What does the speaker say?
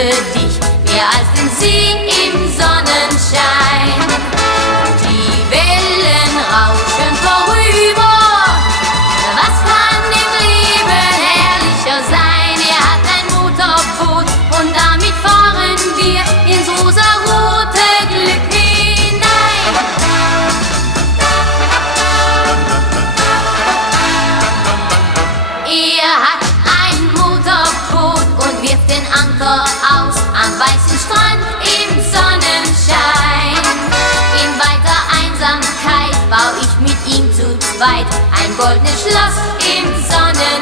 liebe dich mehr als den See im Sonnenschein. Die Wellen rauschen vorüber, was kann im Leben herrlicher sein? Er hat ein Motorboot und damit fahren wir ins rosarote Glück hinein. Er hat ein Motorboot und wirft den Anker aus am weißen Strand im Sonnenschein. In weiter Einsamkeit bau ich mit ihm zu zweit ein goldenes Schloss im Sonnenschein.